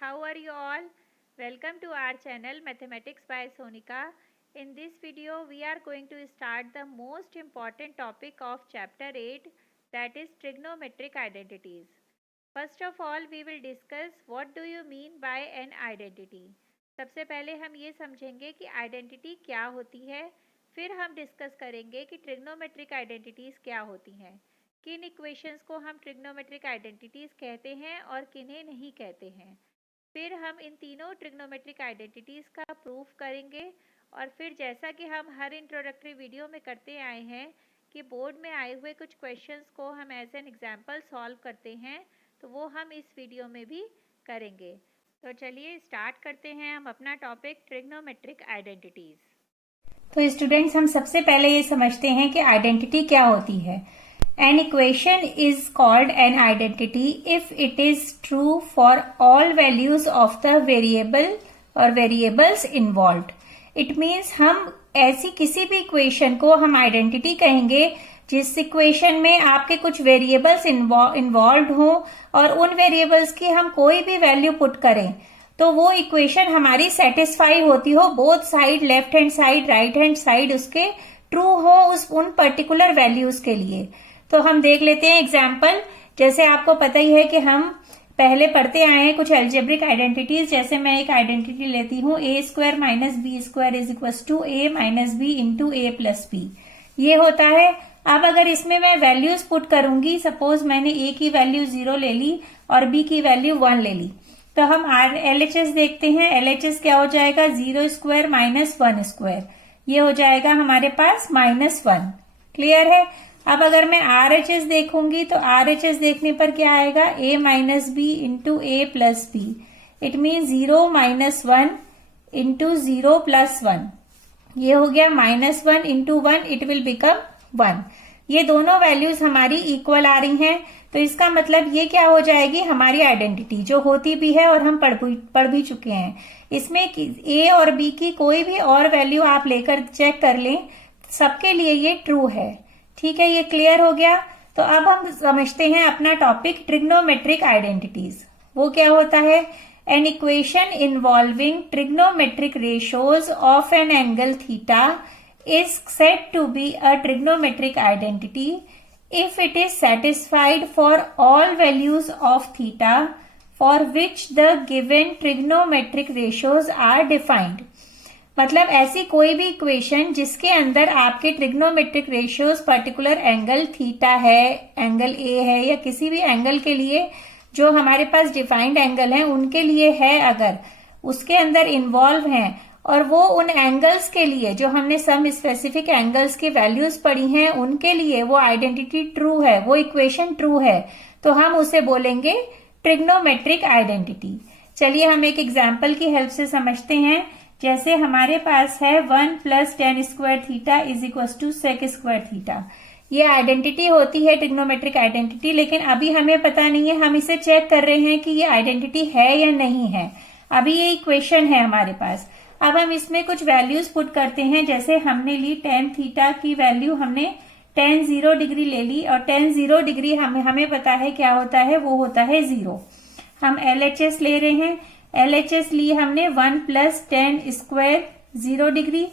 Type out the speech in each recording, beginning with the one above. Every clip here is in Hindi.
how are you all? Welcome to our channel Mathematics by Sonika. In this video we are going to start the most important topic of chapter 8, that is trigonometric identities. First of all we will discuss what do you mean by an identity. सबसे पहले हम ये समझेंगे कि आइडेंटिटी क्या होती है, फिर हम डिस्कस करेंगे कि ट्रिग्नोमेट्रिक आइडेंटिटीज़ क्या होती हैं, किन इक्वेशंस को हम ट्रिग्नोमेट्रिक आइडेंटिटीज़ कहते हैं और किन्हें नहीं कहते हैं। फिर हम इन तीनों ट्रिग्नोमेट्रिक आइडेंटिटीज़ का प्रूफ करेंगे और फिर जैसा कि हम हर इंट्रोडक्टरी वीडियो में करते आए हैं कि बोर्ड में आए हुए कुछ क्वेश्चंस को हम एज एन एग्जांपल सॉल्व करते हैं, तो वो हम इस वीडियो में भी करेंगे। तो चलिए स्टार्ट करते हैं हम अपना टॉपिक ट्रिग्नोमेट्रिक आइडेंटिटीज़। तो स्टूडेंट्स, हम सबसे पहले ये समझते हैं कि आइडेंटिटी क्या होती है। An equation is called an identity if it is true for all values of the variable or variables involved. It means हम ऐसी किसी भी इक्वेशन को हम आइडेंटिटी कहेंगे जिस इक्वेशन में आपके कुछ वेरिएबल्स इन्वॉल्व हो और उन वेरिएबल्स की हम कोई भी वैल्यू पुट करें तो वो इक्वेशन हमारी सेटिस्फाई होती हो, both side, left hand side, right hand side उसके ट्रू हो उन पर्टिकुलर वैल्यूज के लिए। तो हम देख लेते हैं एग्जाम्पल। जैसे आपको पता ही है कि हम पहले पढ़ते आए हैं कुछ एल्जेब्रिक आइडेंटिटीज। जैसे मैं एक आइडेंटिटी लेती हूँ a² minus b² is equal to a minus b into a plus b, ये होता है। अब अगर इसमें मैं वैल्यूज पुट करूंगी, सपोज मैंने a की वैल्यू 0 ले ली और b की वैल्यू 1 ले ली, तो हम LHS देखते हैं। LHS क्या हो जाएगा, 0² माइनस 1², ये हो जाएगा हमारे पास -1। क्लियर है। अब अगर मैं RHS देखूंगी तो RHS देखने पर क्या आएगा, a minus b into a plus b, it mean 0 minus 1 into 0 plus 1, ये हो गया -1 इंटू 1, इट विल बिकम 1। ये दोनों वैल्यूज हमारी इक्वल आ रही हैं, तो इसका मतलब ये क्या हो जाएगी, हमारी आइडेंटिटी जो होती भी है और हम पढ़ भी चुके हैं। इसमें a और b की कोई भी और वैल्यू आप लेकर चेक कर लें, सबके लिए ये ट्रू है। ठीक है, ये क्लियर हो गया। तो अब हम समझते हैं अपना टॉपिक ट्रिग्नोमेट्रिक आइडेंटिटीज। वो क्या होता है, an equation involving trigonometric ratios of an angle theta is said to be a trigonometric identity if it is satisfied for all values of theta for which the given trigonometric ratios are defined। मतलब ऐसी कोई भी इक्वेशन जिसके अंदर आपके trigonometric ratios particular angle theta है, एंगल ए है, या किसी भी एंगल के लिए जो हमारे पास डिफाइंड एंगल है उनके लिए है, अगर उसके अंदर इन्वॉल्व हैं और वो उन एंगल्स के लिए जो हमने सम स्पेसिफिक एंगल्स की वैल्यूज पढ़ी हैं उनके लिए वो आइडेंटिटी ट्रू है, वो इक्वेशन ट्रू है, तो हम उसे बोलेंगे ट्रिग्नोमेट्रिक आइडेंटिटी। चलिए हम एक एग्जांपल की हेल्प से समझते हैं। जैसे हमारे पास है 1 plus tan square theta is equal to sec square theta. ये आइडेंटिटी होती है ट्रिग्नोमेट्रिक आइडेंटिटी, लेकिन अभी हमें पता नहीं है, हम इसे चेक कर रहे हैं कि ये आइडेंटिटी है या नहीं है। अभी ये इक्वेशन है हमारे पास। अब हम इसमें कुछ वैल्यूज पुट करते हैं। जैसे हमने ली tan थीटा की वैल्यू, हमने tan 0 डिग्री ले ली और tan 0 डिग्री हमें पता है क्या होता है, वो होता है 0। हम LHS ले रहे हैं। LHS ली हमने 1 प्लस tan स्क्वायर 0 डिग्री,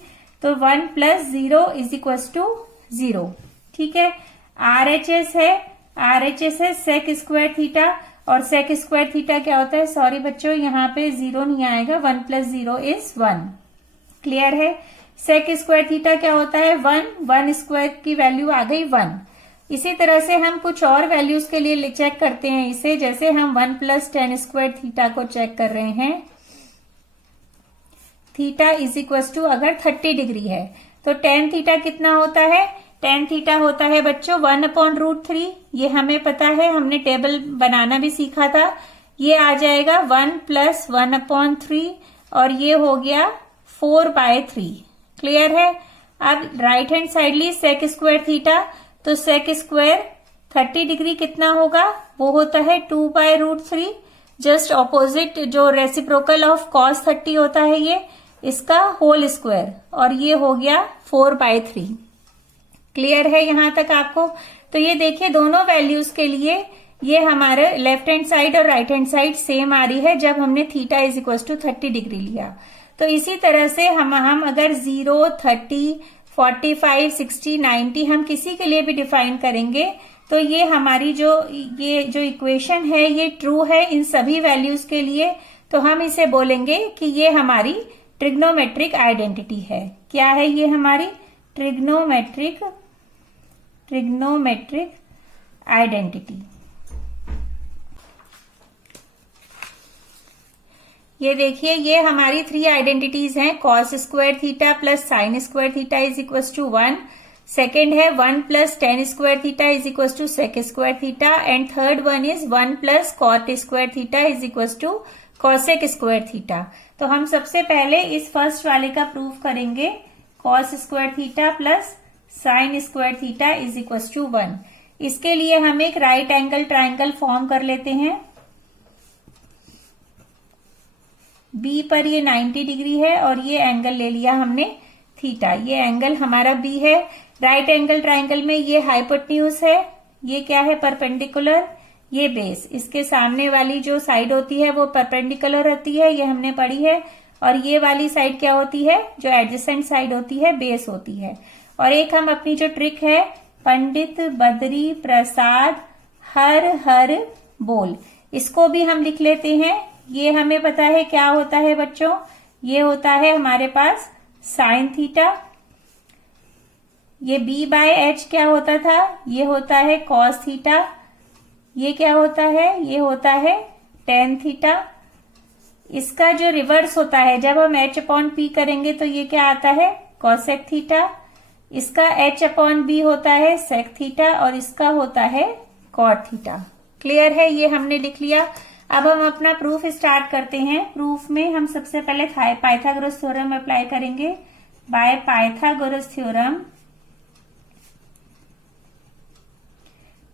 तो 1 प्लस 0 इज इक्वल टू 0। ठीक है। RHS है sec स्क्वायर थीटा, और sec स्क्वायर थीटा क्या होता है, सॉरी बच्चों यहाँ पे 0 नहीं आएगा, 1 प्लस 0 इज 1। क्लियर है। sec स्क्वायर थीटा क्या होता है, 1 स्क्वायर की वैल्यू आ गई 1। इसी तरह से हम कुछ और वैल्यूज के लिए चेक करते हैं इसे। जैसे हम 1 प्लस tan स्क्वायर थीटा को चेक कर रहे हैं, थीटा इज इक्वल टू अगर 30 डिग्री है तो tan थीटा कितना होता है, tan थीटा होता है बच्चों 1/√3। ये हमें पता है, हमने टेबल बनाना भी सीखा था। ये आ जाएगा 1 प्लस 1/3 और ये हो गया 4/3। क्लियर है। अब राइट हैंड साइड ली sec स्क्वायर थीटा, तो sec स्क्वायर 30 डिग्री कितना होगा, वो होता है 2/√3, जस्ट ऑपोजिट जो रेसिप्रोकल ऑफ cos 30 होता है ये, इसका होल स्क्वायर, और ये हो गया 4/3। क्लियर है यहां तक आपको। तो ये देखिए दोनों वैल्यूज के लिए ये हमारे लेफ्ट हैंड साइड और राइट हैंड साइड सेम आ रही है जब हमने theta is equal to 30 degree लिया। तो इसी तरह से हम अगर 0, 30, 45, 60, 90 हम किसी के लिए भी डिफाइन करेंगे तो ये हमारी जो इक्वेशन है ये ट्रू है इन सभी वैल्यूज के लिए, तो हम इसे बोलेंगे कि ये हमारी ट्रिग्नोमेट्रिक आइडेंटिटी है। क्या है ये हमारी ट्रिग्नोमेट्रिक आइडेंटिटी। ये देखिए ये हमारी 3 आइडेंटिटीज हैं। Cos square theta plus sine square theta is equal to 1। Second है 1 plus ten square theta is equal to sec square theta. And third one is 1 plus cot square theta is equal to cosec square theta. तो हम सबसे पहले इस फर्स्ट वाले का प्रूफ करेंगे। Cos square theta plus sine square theta is equal to 1। इसके लिए हम एक राइट एंगल ट्राइंगल फॉर्म कर लेते हैं। बी पर ये 90 डिग्री है और ये एंगल ले लिया हमने थीटा। ये एंगल हमारा बी है। राइट एंगल ट्राइंगल में ये हाइपोटेन्यूज है, ये क्या है परपेंडिकुलर, ये बेस। इसके सामने वाली जो साइड होती है वो परपेंडिकुलर होती है, ये हमने पढ़ी है। और ये वाली साइड क्या होती है, जो एडजेसेंट साइड होती है बेस होती है। और एक हम अपनी जो ट्रिक है पंडित बद्री प्रसाद हर हर बोल, इसको भी हम लिख लेते हैं। ये हमें पता है क्या होता है बच्चों, ये होता है हमारे पास साइन थीटा। ये b बाय एच क्या होता था, ये होता है कॉस थीटा। ये क्या होता है, ये होता है टेन थीटा। इसका जो रिवर्स होता है जब हम h अपॉन p करेंगे तो ये क्या आता है कॉसेक थीटा। इसका h अपॉन b होता है सेक थीटा और इसका होता है कॉट थीटा। क्लियर है, ये हमने लिख लिया। अब हम अपना प्रूफ स्टार्ट करते हैं। प्रूफ में हम सबसे पहले पाइथागोरस थ्योरम अप्लाई करेंगे। बाय पाइथागोरस थ्योरम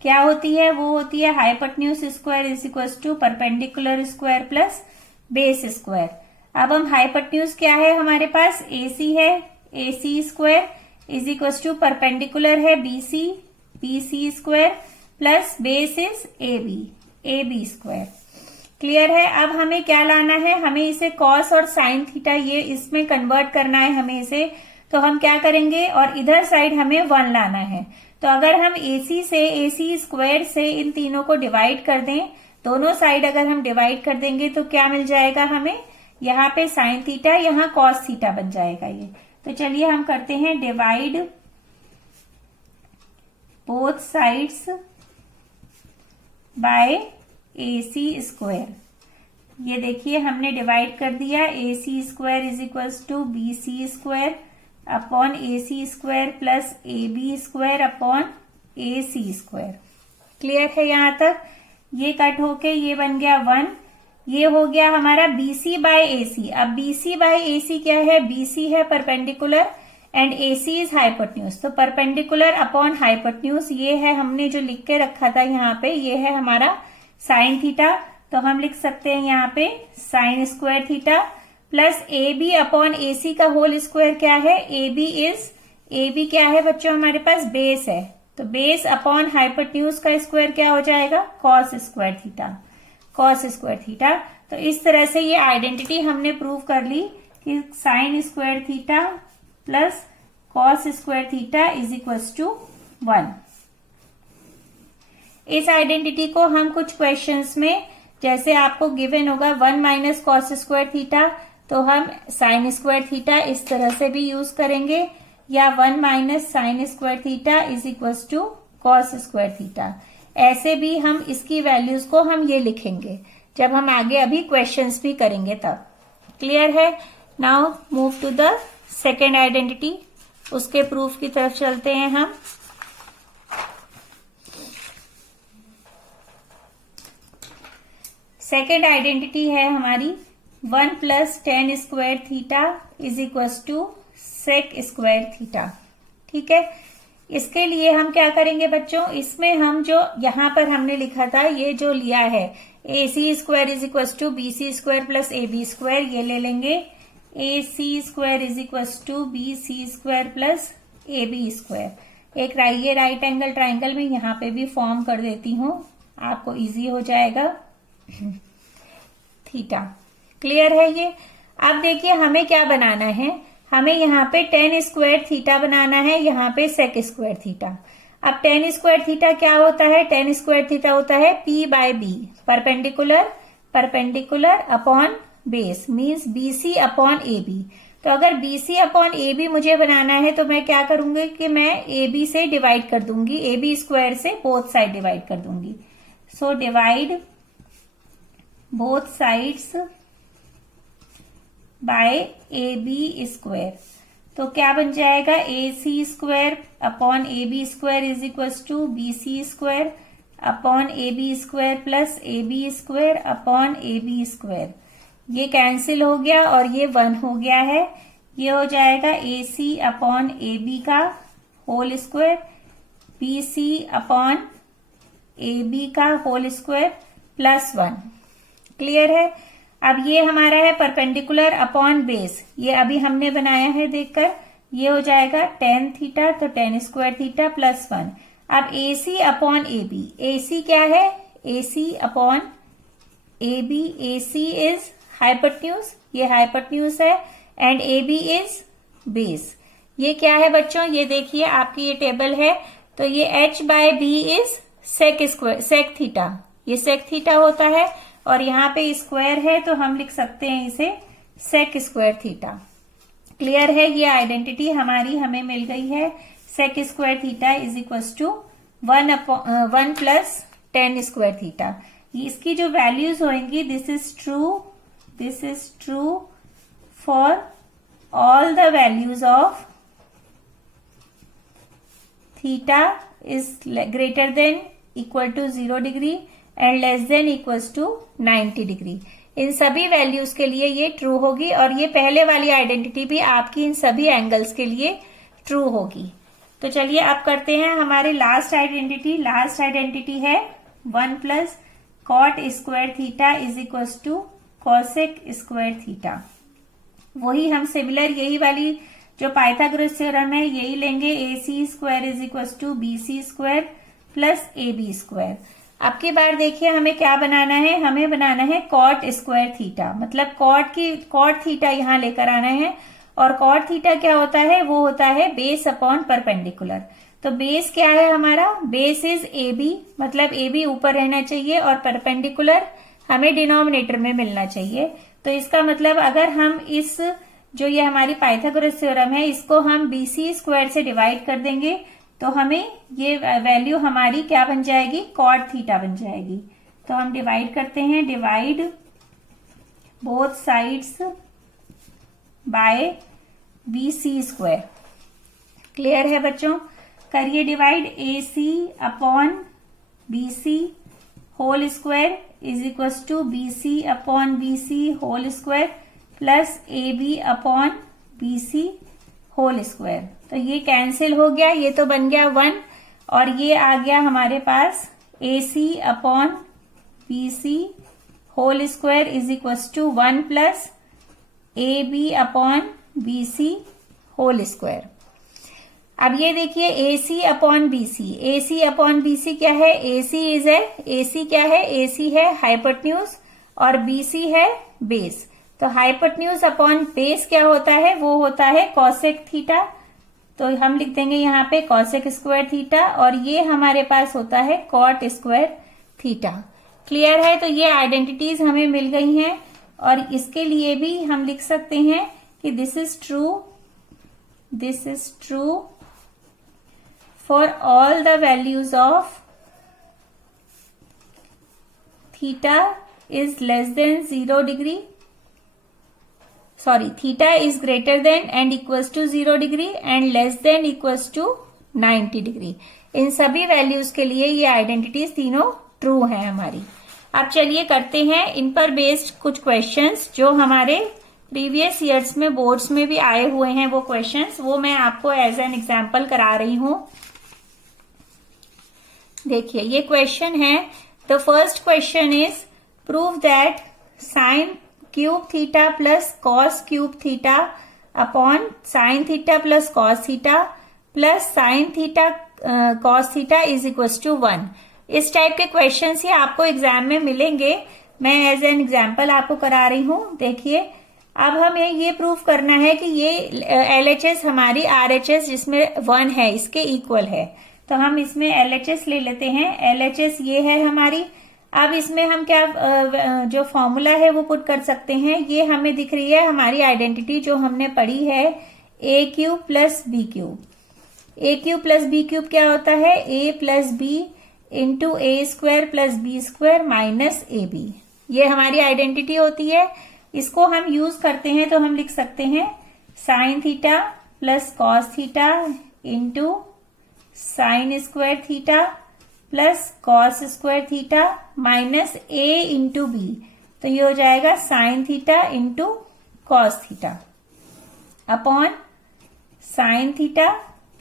क्या होती है, वो होती है hypotenuse square is equal to perpendicular square plus base square. अब हम हाइपोटेन्यूज क्या है हमारे पास AC है, AC square is equal to perpendicular है BC square plus base is AB square. Clear है। अब हमें क्या लाना है, हमें इसे कॉस और साइन थीटा ये इसमें कन्वर्ट करना है हमें इसे। तो हम क्या करेंगे, और इधर साइड हमें 1 लाना है। तो अगर हम AC स्क्वायर से इन तीनों को डिवाइड कर दें, दोनों साइड अगर हम डिवाइड कर देंगे तो क्या मिल जाएगा हमें, यहाँ पे साइन थीटा यहाँ कॉस थीटा बन जाएगा ये। तो चलिए हम करते हैं divide both sides by AC square. ये देखिए हमने डिवाइड कर दिया। AC square is equal to BC square upon AC square plus AB square upon AC square. Clear है यहाँ तक। ये कट होके ये बन गया 1। ये हो गया हमारा BC बाय AC। अब BC बाय AC क्या है, BC है perpendicular and AC is hypotenuse. तो परपेंडिकुलर अपॉन हाइपोटेन्यूज ये है हमने जो लिख के रखा था यहाँ पे, ये है हमारा साइन थीटा। तो हम लिख सकते हैं यहाँ पे sign square theta plus AB upon AC का होल स्क्वायर क्या है, AB क्या है बच्चों हमारे पास बेस है। तो बेस अपॉन हाइपोटेन्यूज का स्क्वायर क्या हो जाएगा कॉस स्क्वायर थीटा। तो इस तरह से ये आइडेंटिटी हमने प्रूव कर ली कि sine square theta plus cos square theta is equal to 1। इस आइडेंटिटी को हम कुछ क्वेश्चंस में, जैसे आपको गिवन होगा 1 माइनस कॉस स्क्वायर थीटा, तो हम साइन स्क्वायर थीटा इस तरह से भी यूज करेंगे, या 1 minus sine square theta is equal to cos square theta. ऐसे भी हम इसकी वैल्यूज को हम ये लिखेंगे जब हम आगे अभी क्वेश्चंस भी करेंगे तब। क्लियर है। Now move to the second identity, उसके प्रूफ की तरफ चलते हैं हम। सेकेंड आइडेंटिटी है हमारी 1 plus ten square theta is equal to sec square theta. ठीक है। इसके लिए हम क्या करेंगे बच्चों, इसमें हम जो यहाँ पर हमने लिखा था, ये जो लिया है AC square is equal to BC square plus AB square, ये ले लेंगे। AC square is equal to BC square plus AB square. एक ये राइट एंगल ट्राइंगल में यहाँ पे भी फॉर्म कर देती हूँ आपको इजी हो जाएगा थीटा। क्लियर है ये। अब देखिए हमें क्या बनाना है, हमें यहाँ पे टेन स्क्वायर थीटा बनाना है, यहाँ पे सेक स्क्वायर थीटा। अब टेन स्क्वायर थीटा क्या होता है, टेन स्क्वायर थीटा होता है P by B, perpendicular upon base, means BC upon AB। तो अगर BC अपॉन AB मुझे बनाना है तो मैं क्या करूंगी कि मैं AB से डिवाइड कर दूंगी, AB स्क्वायर से बोथ साइड डिवाइड कर दूंगी। So divide both sides by AB square. तो क्या बन जाएगा, AC square upon AB square is equal to BC square upon AB square plus AB square upon AB square. ये कैंसिल हो गया और ये 1 हो गया है। ये हो जाएगा AC अपॉन AB का whole square, BC upon AB का होल स्क्वायर प्लस 1। क्लियर है। अब ये हमारा है परपेंडिकुलर अपॉन बेस, ये अभी हमने बनाया है देखकर। ये हो जाएगा टेन थीटा, तो टेन स्क्वायर थीटा प्लस 1। अब AC अपॉन AB, AC क्या है, AC upon AB, AC is hypotenuse, ये हाइपोटेन्यूज है, एंड AB इज बेस। ये क्या है बच्चों, ये देखिए आपकी ये टेबल है, तो ये H by B is sec theta, ये सेक थीटा होता है, और यहाँ पे स्क्वायर है तो हम लिख सकते हैं इसे सेक स्क्वायर थीटा। क्लियर है। ये आइडेंटिटी हमारी हमें मिल गई है, sec square theta is equal to 1 plus ten square theta. इसकी जो वैल्यूज होंगी, this is true for all the values of theta is greater than equal to 0 degree and less than equals to 90 degree. इन सभी वैल्यूज के लिए ये ट्रू होगी, और ये पहले वाली आइडेंटिटी भी आपकी इन सभी एंगल्स के लिए ट्रू होगी। तो चलिए अब करते हैं हमारे लास्ट आइडेंटिटी। लास्ट आइडेंटिटी है 1 plus cot square theta is equals to cosec square theta. वही हम सिमिलर यही वाली जो पाइथागोरस थ्योरम है यही लेंगे, AC square is equals to BC square plus AB square. अब की बार देखिए हमें क्या बनाना है, हमें बनाना है कॉट स्क्वायर थीटा, मतलब कॉट थीटा यहां लेकर आना है। और कॉट थीटा क्या होता है, वो होता है बेस अपॉन परपेंडिकुलर। तो बेस क्या है हमारा, बेस इज AB, मतलब AB ऊपर रहना चाहिए और परपेंडिकुलर हमें डिनोमिनेटर में मिलना चाहिए। तो इसका मतलब अगर हम इस जो ये हमारी पाइथागोरस थ्योरम है इसको हम BC स्क्वायर से डिवाइड कर देंगे तो हमें ये वैल्यू हमारी क्या बन जाएगी, कॉट थीटा बन जाएगी। तो हम डिवाइड करते हैं, divide both sides by BC square. Clear है बच्चों। करिए divide, AC upon BC whole square is equal to BC upon BC whole square plus AB upon BC whole square. तो ये कैंसिल हो गया, ये तो बन गया 1, और ये आ गया हमारे पास AC upon BC whole square is equal to 1 plus AB upon BC whole square. अब ये देखिए AC अपॉन BC क्या है, AC क्या है, AC है हाइपोटेन्यूज और BC है बेस। तो हाइपोटेन्यूज अपॉन बेस क्या होता है, वो होता है कॉसेक थीटा। तो हम लिख देंगे यहाँ पे कॉसेक स्क्वायर थीटा, और ये हमारे पास होता है कॉट स्क्वायर थीटा। क्लियर है। तो ये आइडेंटिटीज हमें मिल गई हैं, और इसके लिए भी हम लिख सकते हैं कि this is true for all the values of theta is less than 0 degree, sorry theta is greater than and equals to 0 degree and less than equals to 90 degree. इन सभी वैल्यूज के लिए ये आइडेंटिटीज तीनों ट्रू हैं हमारी। अब चलिए करते हैं इन पर बेस्ड कुछ क्वेश्चंस जो हमारे प्रीवियस ईयर्स में बोर्ड्स में भी आए हुए हैं। वो क्वेश्चंस वो मैं आपको एज एन एग्जाम्पल करा रही हूं। देखिए ये क्वेश्चन है, the first question is prove that sine cube theta plus cos cube theta upon sine theta plus cos theta plus sine theta cos theta is equal to 1। इस टाइप के क्वेश्चंस ही आपको एग्जाम में मिलेंगे। मैं एज एन एग्जाम्पल आपको करा रही हूं। देखिए, अब हमें ये प्रूफ करना है कि ये LHS हमारी RHS जिसमें 1 है इसके इक्वल है। तो हम इसमें LHS ले लेते हैं। LHS ये है हमारी। अब इसमें हम क्या जो फॉर्मूला है वो पुट कर सकते हैं। ये हमें दिख रही है हमारी आइडेंटिटी जो हमने पढ़ी है, a cube plus B cube. a cube plus B cube क्या होता है, a plus B into A square plus B square minus A B. ये हमारी आइडेंटिटी होती है। इसको हम यूज करते हैं तो हम लिख सकते हैं sine theta plus cos theta into sine square theta plus cos square theta minus A into B. तो ये हो जाएगा sine theta into cos theta upon sine theta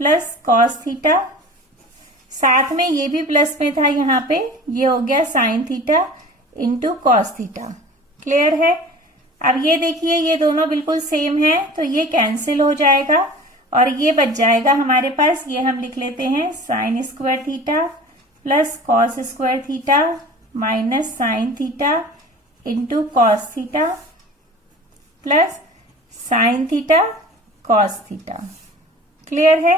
plus cos theta, साथ में ये भी प्लस में था यहाँ पे, ये हो गया sign theta into cos theta. Clear है। अब ये देखिए ये दोनों बिल्कुल सेम है तो ये कैंसिल हो जाएगा और ये बच जाएगा हमारे पास। ये हम लिख लेते हैं sine square theta plus cos square theta minus sine theta into cos theta plus sine theta cos theta. Clear है।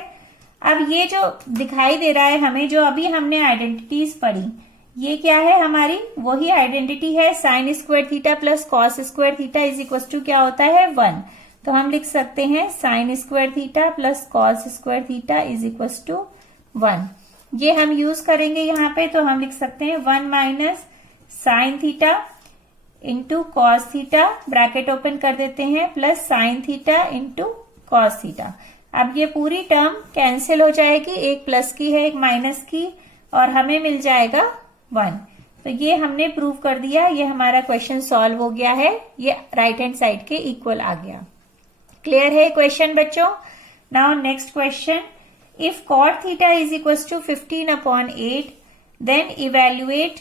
अब ये जो दिखाई दे रहा है हमें, जो अभी हमने आइडेंटिटीज पढ़ी, ये क्या है हमारी, वही आइडेंटिटी है। Sine square theta plus cos square theta is equal to क्या होता है 1। तो हम लिख सकते हैं sine square theta plus cos square theta is equal to 1। ये हम यूज करेंगे यहाँ पे, तो हम लिख सकते हैं 1 minus sine theta into cos theta, bracket open कर देते हैं, plus sine theta into cos theta. अब ये पूरी टर्म कैंसिल हो जाएगी, एक प्लस की है एक माइनस की, और हमें मिल जाएगा 1। तो ये हमने प्रूव कर दिया, ये हमारा क्वेश्चन सॉल्व हो गया है, ये राइट हैंड साइड के इक्वल आ गया। क्लियर है क्वेश्चन बच्चों। Now next question, if cot theta is equal to 15/8 then evaluate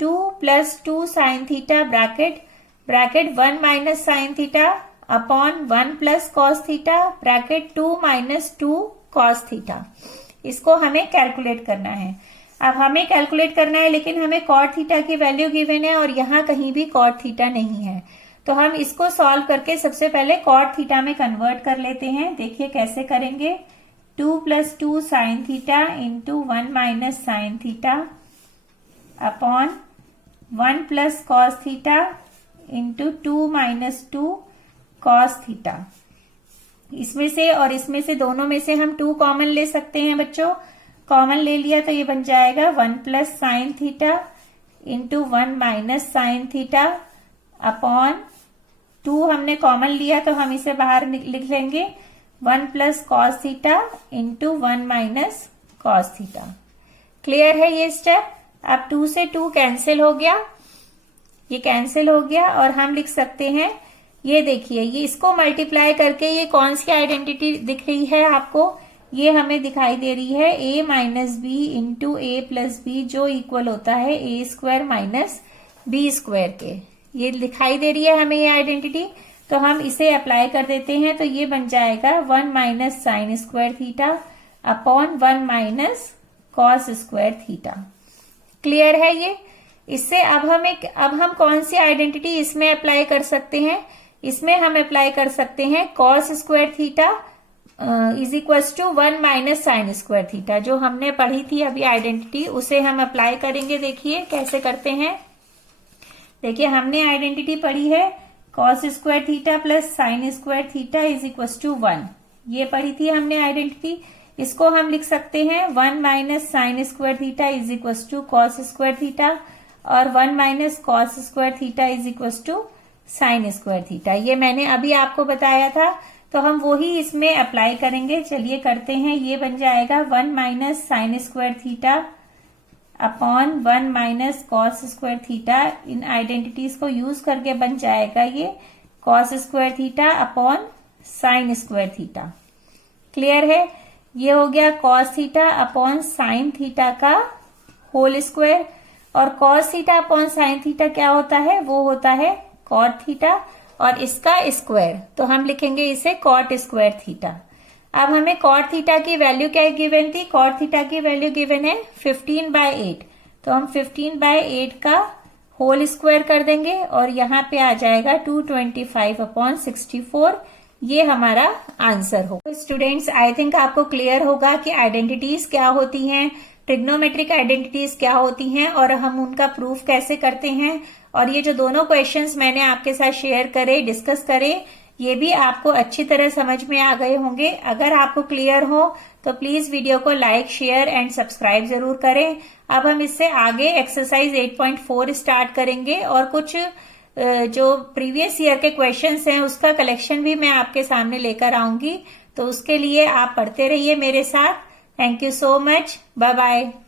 2 plus 2 sine theta bracket 1 minus sine theta upon 1 plus cos theta bracket 2 minus 2 cos theta. इसको हमें कैलकुलेट करना है। अब हमें कैलकुलेट करना है लेकिन हमें cot थीटा की वैल्यू गिवन है और यहाँ कहीं भी cot थीटा नहीं है, तो हम इसको सॉल्व करके सबसे पहले cot थीटा में कन्वर्ट कर लेते हैं। देखिए कैसे करेंगे, 2 plus 2 sine theta into 1 minus sine theta upon 1 plus cos theta into 2 minus 2 cos theta. इसमें से और इसमें से दोनों में से हम 2 कॉमन ले सकते हैं बच्चों। कॉमन ले लिया तो ये बन जाएगा 1 plus sine theta into 1 minus sine theta upon 2 हमने कॉमन लिया तो हम इसे बाहर लिख लेंगे 1 plus cos theta into 1 minus cos theta. Clear है ये स्टेप। अब 2 से 2 कैंसिल हो गया, ये कैंसिल हो गया और हम लिख सकते हैं, ये देखिए ये इसको मल्टीप्लाई करके ये कौन सी आइडेंटिटी दिख रही है आपको, ये हमें दिखाई दे रही है a minus B into A plus B, जो इक्वल होता है A square minus B square के। ये दिखाई दे रही है हमें ये आइडेंटिटी, तो हम इसे अप्लाई कर देते हैं। तो ये बन जाएगा 1 minus sine square theta upon 1 minus cos square theta. Clear है ये। इससे अब हम कौन सी आइडेंटिटी इसमें अप्लाई कर सकते हैं, इसमें हम अप्लाई कर सकते हैं cos square theta is equal to 1 minus sine square theta, जो हमने पढ़ी थी अभी आइडेंटिटी, उसे हम अप्लाई करेंगे। देखिए कैसे करते हैं। देखिए हमने आइडेंटिटी पढ़ी है cos square theta plus sine square theta is equal to 1, ये पढ़ी थी हमने आइडेंटिटी। इसको हम लिख सकते हैं 1 minus sine square theta is equal to cos square theta और 1 minus cos square theta is equal to sine square theta. ये मैंने अभी आपको बताया था, तो हम वही इसमें अप्लाई करेंगे। चलिए करते हैं। ये बन जाएगा 1 minus sine square theta upon 1 minus cos square theta. इन आइडेंटिटीज को यूज करके बन जाएगा ये cos square theta upon sine square theta. Clear है। ये हो गया cos theta upon sine theta का होल स्क्वायर, और cos theta upon sine theta क्या होता है, वो होता है कॉट थीटा और इसका स्क्वायर, तो हम लिखेंगे इसे कॉट स्क्वायर थीटा। अब हमें कॉट थीटा की वैल्यू क्या गिवन थी, कॉट थीटा की वैल्यू गिवन है 15/8। तो हम 15/8 का होल स्क्वायर कर देंगे और यहाँ पे आ जाएगा 225/64। ये हमारा आंसर होगा। स्टूडेंट्स, आई थिंक आपको क्लियर होगा कि आइडेंटिटीज क्या होती हैं, ट्रिग्नोमेट्रिक आइडेंटिटीज क्या होती हैं और हम उनका प्रूफ कैसे करते हैं। और ये जो दोनों क्वेश्चंस मैंने आपके साथ शेयर करे, डिस्कस करे, ये भी आपको अच्छी तरह समझ में आ गए होंगे। अगर आपको क्लियर हो तो प्लीज वीडियो को लाइक, शेयर एंड सब्सक्राइब जरूर करें। अब हम इससे आगे एक्सरसाइज 8.4 स्टार्ट करेंगे और कुछ जो प्रीवियस ईयर के क्वेश्चंस हैं उसका कलेक्शन भी मैं आपके सामने लेकर आऊंगी। तो उसके लिए आप पढ़ते रहिए मेरे साथ। Thank you so much. Bye bye.